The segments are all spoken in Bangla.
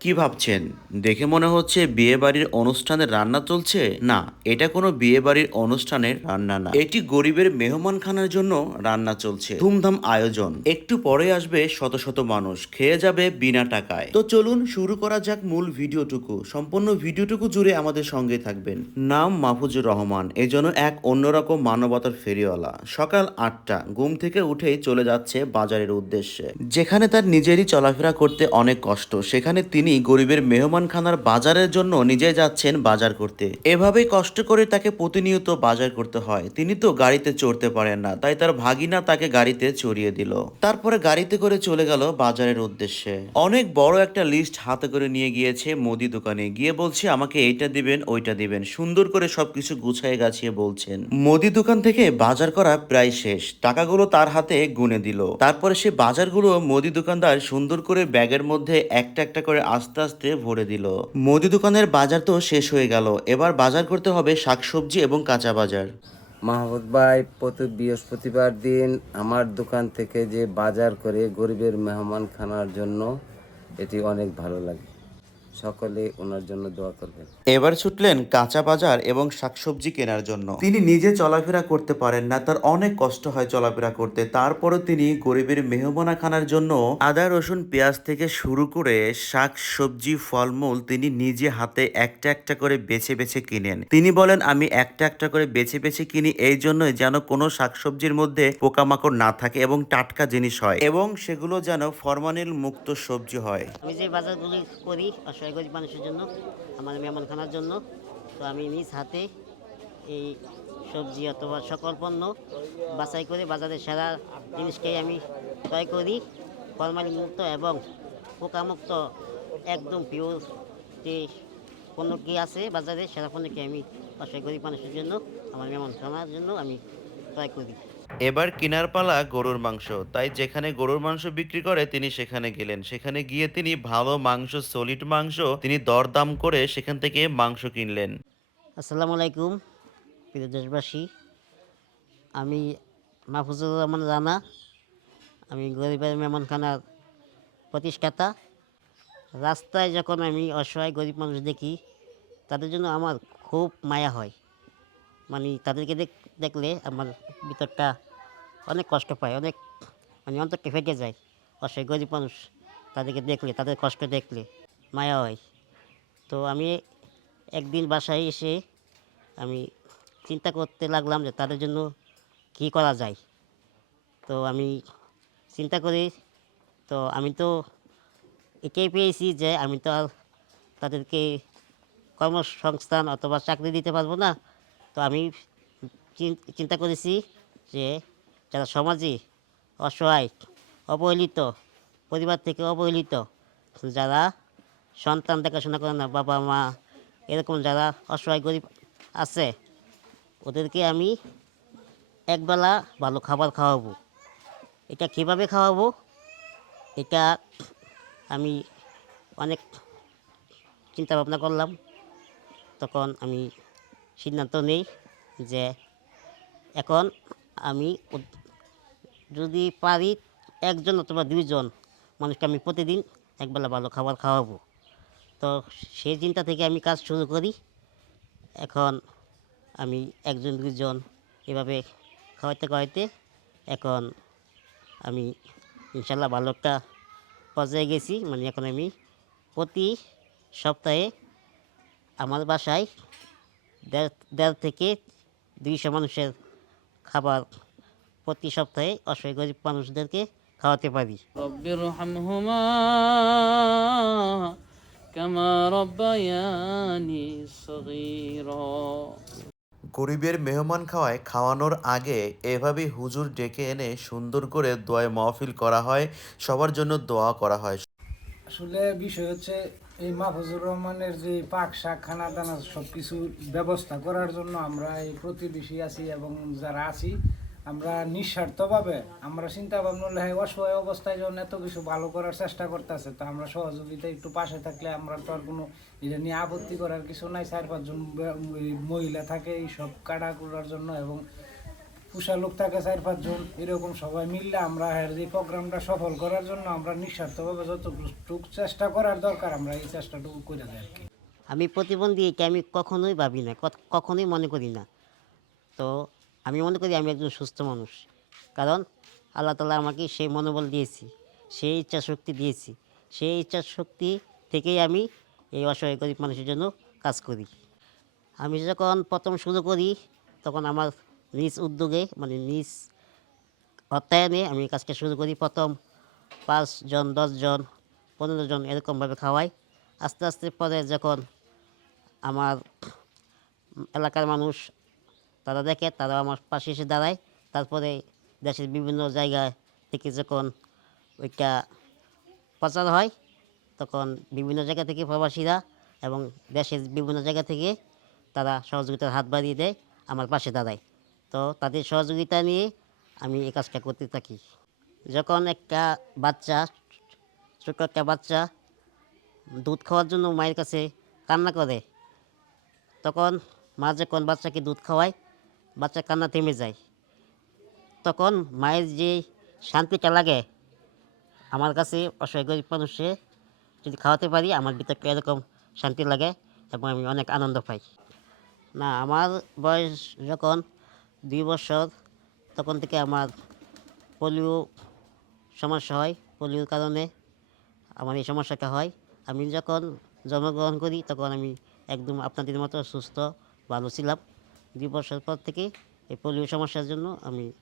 কি ভাবছেন? দেখে মনে হচ্ছে বিয়ে বাড়ির অনুষ্ঠানের রান্না চলছে? না, এটা কোনো বিয়ে বাড়ির অনুষ্ঠানের রান্না না। এটি গরিবের মেহমানখানার জন্য রান্না চলছে। ধুমধাম আয়োজন। একটু পরে আসবে শত শত মানুষ। খেয়ে যাবে বিনা টাকায়। তো চলুন শুরু করা যাক মূল ভিডিওটুকু। সম্পূর্ণ ভিডিওটুকু জুড়ে আমাদের সঙ্গে থাকবেন। নাম মাহফুজুর রহমান। এজন্য এক অন্যরকম মানবতার ফেরিওয়ালা। সকাল আটটা, ঘুম থেকে উঠেই চলে যাচ্ছে বাজারের উদ্দেশ্যে। যেখানে তার নিজেরই চলাফেরা করতে অনেক কষ্ট, সেখানে তিনি গরিবের মেহমানখানার বাজারের জন্য নিজে যাচ্ছেন বাজার করতে। এভাবেই কষ্ট করে তাকে প্রতিনিয়ত বাজার করতে হয়। তিনি তো গাড়িতে চড়তে পারেন না, তাই তার ভাগিনা তাকে গাড়িতে চড়িয়ে দিল। তারপরে গাড়িতে করে চলে গেল বাজারের উদ্দেশ্যে। অনেক বড় একটা লিস্ট হাতে করে নিয়ে গিয়েছে মুদি দোকানে। গিয়ে বলছে, আমাকে এইটা দিবেন, ওইটা দিবেন। সুন্দর করে সবকিছু গুছায় গাছিয়ে বলছেন। মুদি দোকান থেকে বাজার করা প্রায় শেষ। টাকাগুলো তার হাতে গুনে দিল। তারপরে সে বাজারগুলো মুদি দোকানদার সুন্দর করে ব্যাগের মধ্যে একটা একটা করে আস্তে আস্তে ভরে দিল। মুদি দোকানের বাজার তো শেষ হয়ে গেল। এবার বাজার করতে হবে শাকসবজি এবং কাঁচা বাজার। মাহবুব ভাই, প্রতি বৃহস্পতিবার দিন আমার দোকান থেকে যে বাজার করে গরিবের মেহমান খানার জন্য এটি অনেক ভালো লাগে। সকলে ওনার জন্য দোয়া করবেন। এবার ছুটলেন কাঁচা বাজার এবং শাকসবজি কেনার জন্য। তিনি নিজে চলাফেরা করতে পারেন না তার অনেক কষ্ট হয় চলাফেরা করতে। তারপরও তিনি গরিবের মেহমানা খানার জন্য আদা রসুন পেঁয়াজ থেকে শুরু করে শাক সবজি ফলমূল তিনি নিজে হাতে একটা একটা করে বেছে বেছে কিনেন। তিনি বলেন আমি একটা একটা করে বেছে বেছে কিনি এই জন্যই যেন কোনো শাকসবজির মধ্যে পোকামাকড় না থাকে এবং টাটকা জিনিস হয় এবং সেগুলো যেন ফরমালিন মুক্ত সবজি হয়। আমি যে বাজারগুলি করি অসহায় গরিব মানুষের জন্য, আমার মেহমানখানার জন্য। তো আমি নিজ হাতে এই সবজি অথবা সকল পণ্য বাছাই করে বাজারের সেরা জিনিসকেই আমি ক্রয় করি। ফরমালিন মুক্ত এবং পোকামুক্ত একদম পিওর যে পণ্য কি আছে বাজারে, সেরা পণ্যকে আমি অসহায় গরিব মানুষের জন্য, আমার মেহমানখানার জন্য আমি ক্রয় করি। এবার কিনার পালা গরুর মাংস। তাই যেখানে গরুর মাংস বিক্রি করে তিনি সেখানে গেলেন। সেখানে গিয়ে তিনি ভালো মাংস সলিড মাংস তিনি দরদাম করে সেখান থেকে মাংস কিনলেন। আসসালামু আলাইকুম, প্রিয় দেশবাসী। আমি মাহফুজুর রহমান রানা। আমি গরিবের মেহমানখানার প্রতিষ্ঠাতা। রাস্তায় যখন আমি অসহায় গরিব মানুষ দেখি, তাদের জন্য আমার খুব মায়া হয়। মানে তাদেরকে দেখ, দেখলে আমার ভিতরটা অনেক কষ্ট পায়, অনেক মানে অন্তরটা ফেটে যায়। অসহায় গরিব মানুষ তাদেরকে দেখলে, তাদের কষ্ট দেখলে মায়া হয়। তো আমি একদিন বাসায় এসে আমি চিন্তা করতে লাগলাম যে তাদের জন্য কী করা যায়। তো আমি চিন্তা করি, তো আমি তো এটাই পেয়েছি যে আমি তো আর তাদেরকে কর্মসংস্থান অথবা চাকরি দিতে পারব না। তো আমি চিন- চিন্তা করেছি যে যারা সমাজে অসহায়, অবহেলিত, পরিবার থেকে অবহেলিত, যারা সন্তান দেখাশোনা করে না, বাবা মা, এরকম যারা অসহায় গরিব আছে, ওদেরকে আমি একবেলা ভালো খাবার খাওয়াবো। এটা কীভাবে খাওয়াবো? এটা আমি অনেক চিন্তা ভাবনা করলাম। তখন আমি সিদ্ধান্ত নেই যে এখন আমি যদি পারি একজন অথবা দুইজন মানুষকে আমি প্রতিদিন একবেলা ভালো খাবার খাওয়াবো। তো সেই চিন্তা থেকে আমি কাজ শুরু করি। এখন আমি একজন দুজন এভাবে খাওয়াইতে খাওয়াইতে এখন আমি ইনশাল্লাহ ভালো একটা পর্যায়ে গেছি। মানে এখন আমি প্রতি সপ্তাহে আমার বাসায় দেড় থেকে দুইশো মানুষের খাবার প্রতি সপ্তাহে অসহায় গরিব মানুষদেরকে খাওয়াতে পারি। গরিবের মেহমান খাওয়ায় খাওয়ানোর আগে এভাবে হুজুর ডেকে এনে সুন্দর করে দোয়ায় মহফিল করা হয় সবার জন্য দোয়া করা হয়। আসলে বিষয় হচ্ছে এই মাহফুজুর রহমানের যে পাক শাক, খানা দানা সব কিছু ব্যবস্থা করার জন্য আমরা এই প্রতিবেশী আছি এবং যারা আছি, আমরা নিঃস্বার্থভাবে, আমরা চিন্তা ভাবনা হ্যাঁ অসহায় অবস্থায় যখন এত কিছু ভালো করার চেষ্টা করতেছে, তা আমরা সহযোগিতা একটু পাশে থাকলে আমরা তো আর কোনো এটা নিয়ে আপত্তি করার কিছু নাই। চার পাঁচজন মহিলা থাকে এই সব কাটা করার জন্য এবং পুষা লোক থাকে চার পাঁচজন, এরকম সবাই মিললে আমরা এর যে প্রোগ্রামটা সফল করার জন্য আমরা নিঃস্বার্থভাবে যতটুকু চেষ্টা করার দরকার, আমরা এই চেষ্টাটুকু করে যাই আর কি। আমি প্রতিবন্ধী এটা আমি কখনোই ভাবি না কখনোই মনে করি না। তো আমি মনে করি আমি একজন সুস্থ মানুষ, কারণ আল্লাহ তালা আমাকে সেই মনোবল দিয়েছি, সেই ইচ্ছা শক্তি দিয়েছি, সেই ইচ্ছা শক্তি থেকেই আমি এই অসহায় গরিব মানুষের জন্য কাজ করি। আমি যখন প্রথম শুরু করি, তখন আমার নিজ উদ্যোগে মানে নিজ অর্থায়নে আমি কাজটা শুরু করি। প্রথম পাঁচজন দশজন পনেরো জন এরকমভাবে খাওয়াই। আস্তে আস্তে পরে যখন আমার এলাকার মানুষ তারা দেখে, তারা আমার পাশে এসে দাঁড়ায়। তারপরে দেশের বিভিন্ন জায়গা থেকে যখন ওইটা প্রচার হয়, তখন বিভিন্ন জায়গা থেকে প্রবাসীরা এবং দেশের বিভিন্ন জায়গা থেকে তারা সহযোগিতার হাত বাড়িয়ে দেয়, আমার পাশে দাঁড়ায়। তো তাদের সহযোগিতা নিয়ে আমি এই কাজটা করতে থাকি। যখন একটা বাচ্চা ছোট একটা বাচ্চা দুধ খাওয়ার জন্য মায়ের কাছে কান্না করে, তখন মা যখন বাচ্চাকে দুধ খাওয়ায়, বাচ্চা কান্না থেমে যায়। তখন মায়ের যে শান্তিটা লাগে, আমার কাছে অসহায় গরিব মানুষে যদি খাওয়াতে পারি, আমার ভিতরটা এরকম শান্তি লাগে এবং আমি অনেক আনন্দ পাই। না, আমার বয়স যখন দুই বছর তখন থেকে আমার পোলিও সমস্যা হয়। পোলিওর কারণে আমার এই সমস্যাটা হয়। আমি যখন জন্মগ্রহণ করি তখন আমি একদম আপনাদের মতো সুস্থ ভালো ছিলাম। দুই বছর পর থেকে এই পোলিও সমস্যার জন্য আমি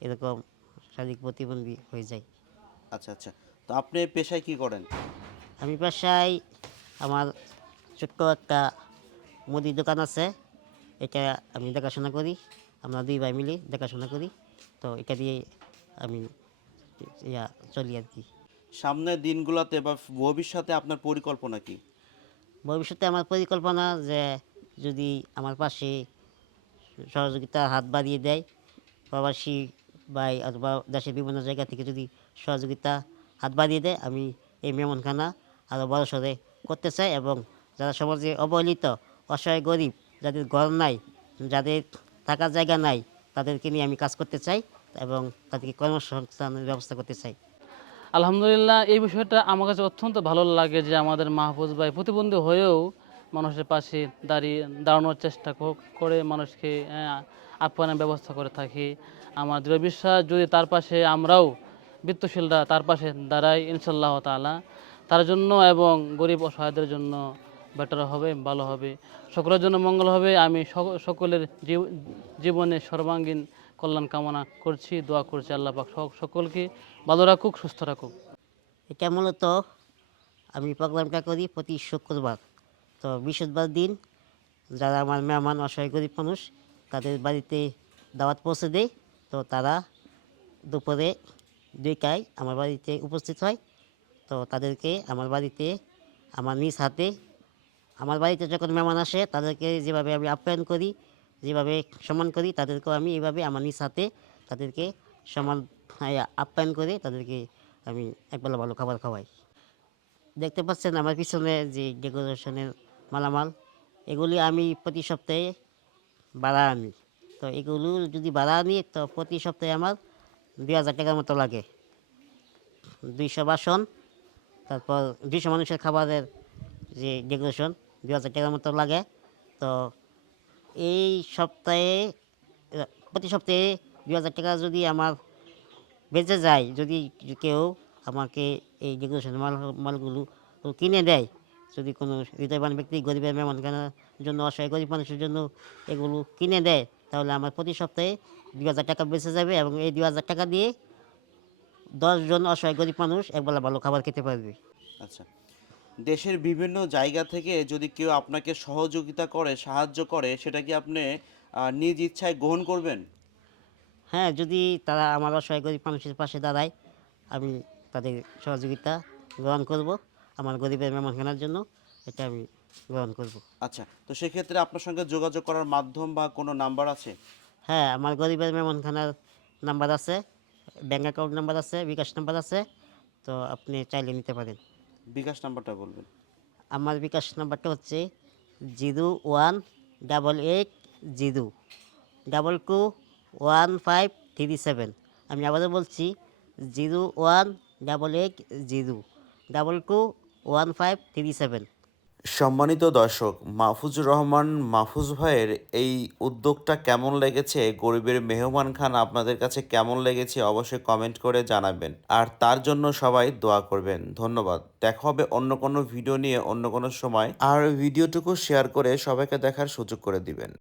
এরকম শারীরিক প্রতিবন্ধী হয়ে যাই। আচ্ছা আচ্ছা। তো আপনি পেশায় কি করেন? আমি পেশায় আমার ছোট্ট একটা মুদির দোকান আছে। এটা আমি দেখাশোনা করি। আমরা দুই ভাই মিলে দেখাশোনা করি। তো এটা দিয়ে আমি ইয়া চলি আর কি। সামনের দিনগুলোতে বা ভবিষ্যতে আপনার পরিকল্পনা কি? ভবিষ্যতে আমার পরিকল্পনা যে যদি আমার পাশে সহযোগিতার হাত বাড়িয়ে দেয় প্রবাসী ভাই অথবা দেশের বিভিন্ন জায়গা থেকে যদি সহযোগিতা হাত বাড়িয়ে দেয় আমি এই মেমনখানা আরও বড় সরে করতে চাই এবং যারা সমাজে অবহেলিত অসহায় গরিব যাদের ঘর নাই যাদের থাকার জায়গা নাই, তাদেরকে নিয়ে আমি কাজ করতে চাই এবং তাদেরকে কর্মসংস্থানের ব্যবস্থা করতে চাই। আলহামদুলিল্লাহ, এই বিষয়টা আমার কাছে অত্যন্ত ভালো লাগে যে আমাদের মাহফুজ ভাই প্রতিবন্ধী হয়েও মানুষের পাশে দাঁড়িয়ে দাঁড়ানোর চেষ্টা করে মানুষকে আপ্যায়নের ব্যবস্থা করে থাকি। আমার দৃঢ় বিশ্বাস, যদি তার পাশে আমরাও বৃত্তশীলরা তার পাশে দাঁড়াই ইনশাল্লাহ তাআলা। তার জন্য এবং গরিব অসহায়দের জন্য বেটার হবে, ভালো হবে। সকলের জন্য মঙ্গল হবে। আমি সক- সকলের জীব- জীবনে সর্বাঙ্গীন কল্যাণ কামনা করছি, দোয়া করছি আল্লাহ পাক সকলকে ভালো রাখুক, সুস্থ রাখুক। এটা মূলত আমি প্রোগ্রামটা করি প্রতি শুক্রবার। তো বৃহস্পতিবার দিন যারা আমার মেহমান, অসহায় গরিব মানুষ, তাদের বাড়িতে দাওয়াত পৌঁছে দেয়। তো তারা দুপুরে দুইটায় আমার বাড়িতে উপস্থিত হয়। তো তাদেরকে আমার বাড়িতে, আমার নিজ হাতে আমার বাড়িতে যখন মেহমান আসে, তাদেরকে যেভাবে আমি আপ্যায়ন করি, যেভাবে সম্মান করি, তাদেরকেও আমি এইভাবে আমার নিজ হাতে তাদেরকে সম্মান আপ্যায়ন করে তাদেরকে আমি একবেলা ভালো খাবার খাওয়াই। দেখতে পাচ্ছেন আমার পিছনে যে ডেকোরেশনের মালামাল, এগুলি আমি প্রতি সপ্তাহে ভাড়া আনি। তো এগুলো যদি ভাড়া আনি, তো প্রতি সপ্তাহে আমার দুই হাজার টাকার মতো লাগে। দুইশো বাসন, তারপর দুইশো মানুষের খাবারের যে ডেকোরেশন দুই হাজার টাকার মতো লাগে। তো এই সপ্তাহে, প্রতি সপ্তাহে দুই হাজার টাকা যদি আমার বেঁচে যায়, যদি কেউ আমাকে এই ডেকোরেশন মাল, মালগুলো কিনে দেয়, যদি কোনো হৃদয়বান ব্যক্তি গরিবের মেহমানখানার জন্য, অসহায় গরিব মানুষের জন্য এগুলো কিনে দেয়, তাহলে আমার প্রতি সপ্তাহে দুই হাজার টাকা বেঁচে যাবে এবং এই দুই হাজার টাকা দিয়ে দশজন অসহায় গরিব মানুষ একবেলা ভালো খাবার খেতে পারবে। আচ্ছা। দেশের বিভিন্ন জায়গা থেকে যদি কেউ আপনাকে সহযোগিতা করে সাহায্য করে সেটা কি আপনি নিজ ইচ্ছায় গ্রহণ করবেন? হ্যাঁ যদি তারা আমার অসহায় গরিব মানুষের পাশে দাঁড়ায় আমি তাদের সহযোগিতা গ্রহণ করব আমার গরিবের মেহমানখানার জন্য এটা আমি গ্রহণ করব। আচ্ছা তো সেক্ষেত্রে আপনার সঙ্গে যোগাযোগ করার মাধ্যম বা কোনো নাম্বার আছে? হ্যাঁ আমার গরিবের মেহমানখানার নাম্বার আছে ব্যাঙ্ক অ্যাকাউন্ট নাম্বার আছে বিকাশ নাম্বার আছে তো আপনি চাইলে নিতে পারেন। বিকাশ নাম্বারটা বলবেন। আমার বিকাশ নাম্বারটা হচ্ছে zero one double eight zero double two one five three seven. আমি আবারও বলছি zero one double eight zero double two one five three seven. সম্মানিত দর্শক, মাহফুজুর রহমান, মাহফুজ ভাইয়ের এই উদ্যোগটা কেমন লেগেছে? গরিবের মেহমান খান আপনাদের কাছে কেমন লেগেছে? অবশ্যই কমেন্ট করে জানাবেন। আর তার জন্য সবাই দোয়া করবেন। ধন্যবাদ। দেখা হবে অন্য কোনো ভিডিও নিয়ে, অন্য কোনো সময়। আর ভিডিওটুকু শেয়ার করে সবাইকে দেখার সুযোগ করে দিবেন।